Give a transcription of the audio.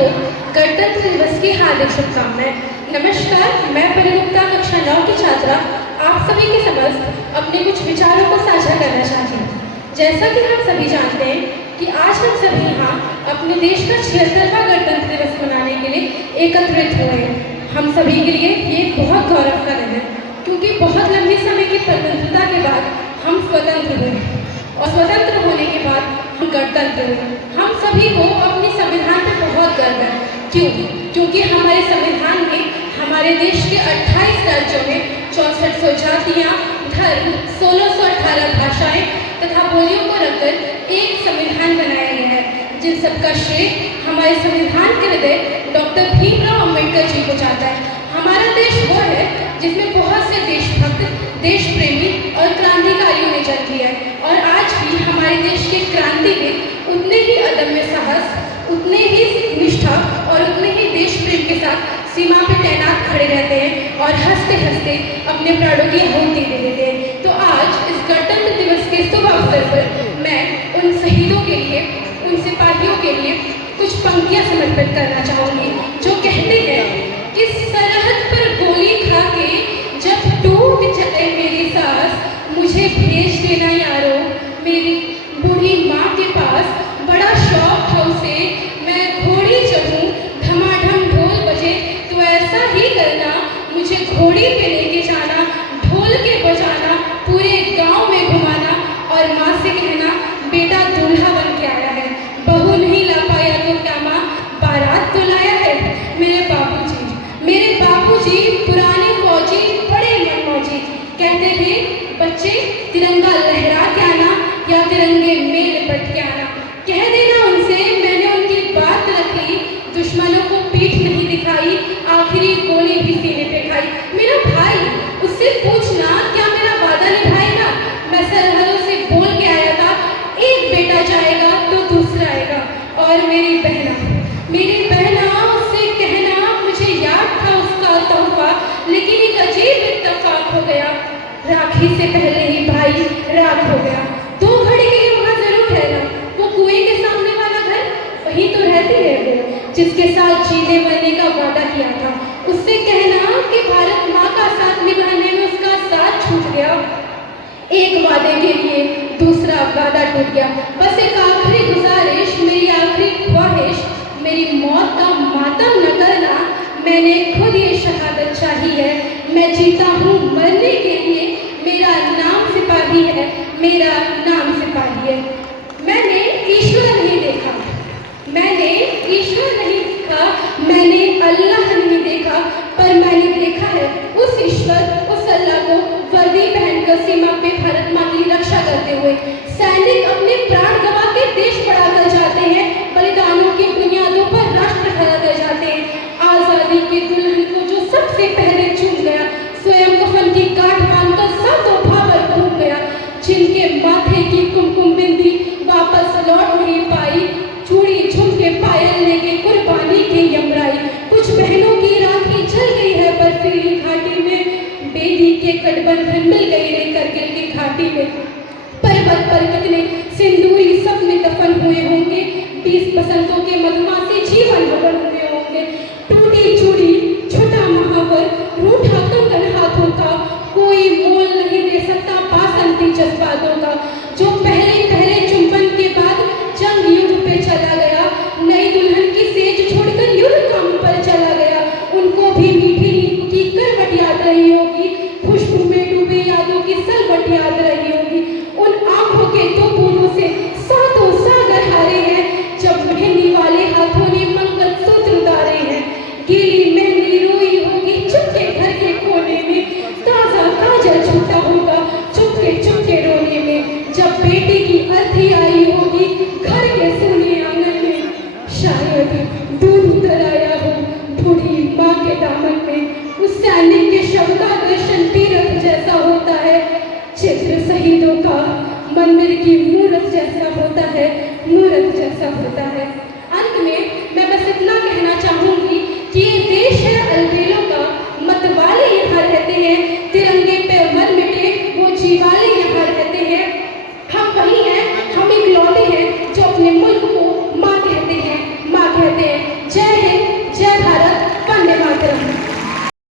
को गणतंत्र दिवस की हार्दिक शुभकामनाएं। नमस्कार, मैं परिगुप्ता कक्षा 9 की छात्रा आप सभी के समक्ष अपने कुछ विचारों को साझा करना चाहती हूँ। जैसा कि हम सभी जानते हैं कि आज हम सभी यहाँ अपने देश का 76वां गणतंत्र दिवस मनाने के लिए एकत्रित हुए हैं। हम सभी के लिए ये बहुत गौरव का दिन है, क्योंकि बहुत लंबे समय की स्वतंत्रता के बाद हम स्वतंत्र हुए और स्वतंत्र होने के बाद हम गणतंत्र हुए। हम सभी को अपने संविधान पर बहुत गर्व है। क्योंकि हमारे संविधान में हमारे देश के 28 राज्यों में 6400 जातियाँ, धर्म, 1618 भाषाएं तथा बोलियों को रखकर एक संविधान बनाया गया है, जिन सबका श्रेय हमारे संविधान के हृदय डॉक्टर भीमराव अंबेडकर जी को जाता है। हमारा देश वो है जिसमें बहुत से देशभक्त, देश प्रेमी और क्रांतिकारियों ने जन्म लिया है, और आज भी हमारे देश के क्रांति में उतने ही अदम्य साहस, उतने ही निष्ठा और उतने ही देश प्रेम के साथ सीमा पर तैनात खड़े रहते हैं और हंसते हंसते अपने प्राणों की आहुति दे देते हैं। तो आज इस गणतंत्र दिवस के शुभ अवसर पर मैं उन शहीदों के लिए, उन सिपाहियों के लिए कुछ पंक्तियां समर्पित करना चाहूँगी, जो कहते हैं कि सरहद पर गोली खा के जब टूट जाए मेरी सांस, मुझे भेज देना यारो मेरी बूढ़ी माँ के पास। बड़ा शौक था उसे मैं घोड़ी चढ़ूं, धमाधम ढोल बजे तो ऐसा ही करना, मुझे घोड़ी पे लेके जाना, ढोल के बजाना, पूरे गांव में घुमाना और माँ से कहना बेटा दूल्हा बन के आया है। बहू नहीं ला पाया तो क्या माँ, बारात तो लाया है। मेरे बापूजी पुराने फौजी, बड़े मनमौजी, कहते थे बच्चे तिरंगा लहरा के आना या तिरंगे में लिपट के आना। कह देना उनसे मैंने उनकी बात रखी, दुश्मनों को पीठ नहीं दिखाई, आखिरी गोली भी सीने पे खाई। मेरा भाई, उससे पूछना क्या मेरा वादा निभाएगा। मैं सरहदों से बोल के आया था, एक बेटा जाएगा तो दूसरा आएगा। और मेरी बहना उससे कहना मुझे याद था उसका तोहफा, लेकिन एक अजीब इत्तेफाक हो गया, राखी से पहले ही भाई राख हो गया। 2 घड़ी के लिए वहाँ जरूर ठहरा, वो कुएं के सामने वाला घर, वहीं तो रहती है वो जिसके साथ जीने मरने का वादा किया था। उससे कहना कि भारत माँ का साथ निभाने में उसका साथ छूट गया, एक वादे के लिए दूसरा वादा टूट गया। बस एक आखिरी गुजारिश, मेरी आखिरी ख्वाहिश, मेरी मौत का मातम न करना। मैंने खुद ये शहादत चाही है, मैं जीता हूँ मरने के लिए, मेरा नाम सिपाही है, मेरा नाम सिपाही है। मैंने ईश्वर नहीं देखा, मैंने अल्लाह नहीं देखा, पर मैंने देखा है उस ईश्वर, उस अल्लाह को वर्दी पहनकर सीमा पे भारत माँ की रक्षा करते हुए। सैनिक अपने प्राण गंवा के देश बढ़ा कर जाते हैं, बलिदानों की बुनियादों पर राष्ट्र खड़ा कर जाते हैं। आज़ादी के दुल्हन को जो सबसे पहले चूम गया, स्वयं कफन की गांठ बांधकर सातों भावर घूम गया, जिनके माथे की कुमकुम बिंदी वापस लौट नहीं पाई, चूड़ी झुमके पायल लेके कुर्बानी की यमराई। कुछ बहनों की राखी जल गई है बर्फीली घाटी में, बेदी के कटबंधन मिल गई रे करगिल की घाटी में। पर्वत पर कितने सिंदूरी सपने दफन हुए होंगे, 20 बसंतों के मधुमासी जीवन हवन हुए होंगे। टूटी चूड़ी, छोटा महावर, रूठा कंगन हाथों का, कोई मोल नहीं दे सकता बासंती जज्बातों का। जो पहले चुंबन के बाद जंग युद्ध पे चला गया, नई दुल्हन की सेज छोड़कर युद्ध काम पर चला गया, उनको भी मीठी नींद की करवट याद रही होगी, खुशबू में डूबे यादों की सलवट याद रही होगी। उन आंखों के 2 बूंदों से सातों सागर हारे हैं, जब मेहंदी वाले हाथों ने मंगल सूत्र उतारे हैं। गीली मेहंदी रोई होगी चुपके घर के कोने में, ताजा काजल छूटा होगा चुपके रोने में, जब बेटी की अर्थी आई होगी घर के सोने आंगन में। शायद दूर उतर आया हो बूढ़ी माँ के दामन में, उस सैनिक के शव का दर्शन तीर्थ जैसा होता है, चित्र शहीदों का मंदिर की मूरत जैसा होता है, मूरत जैसा होता है।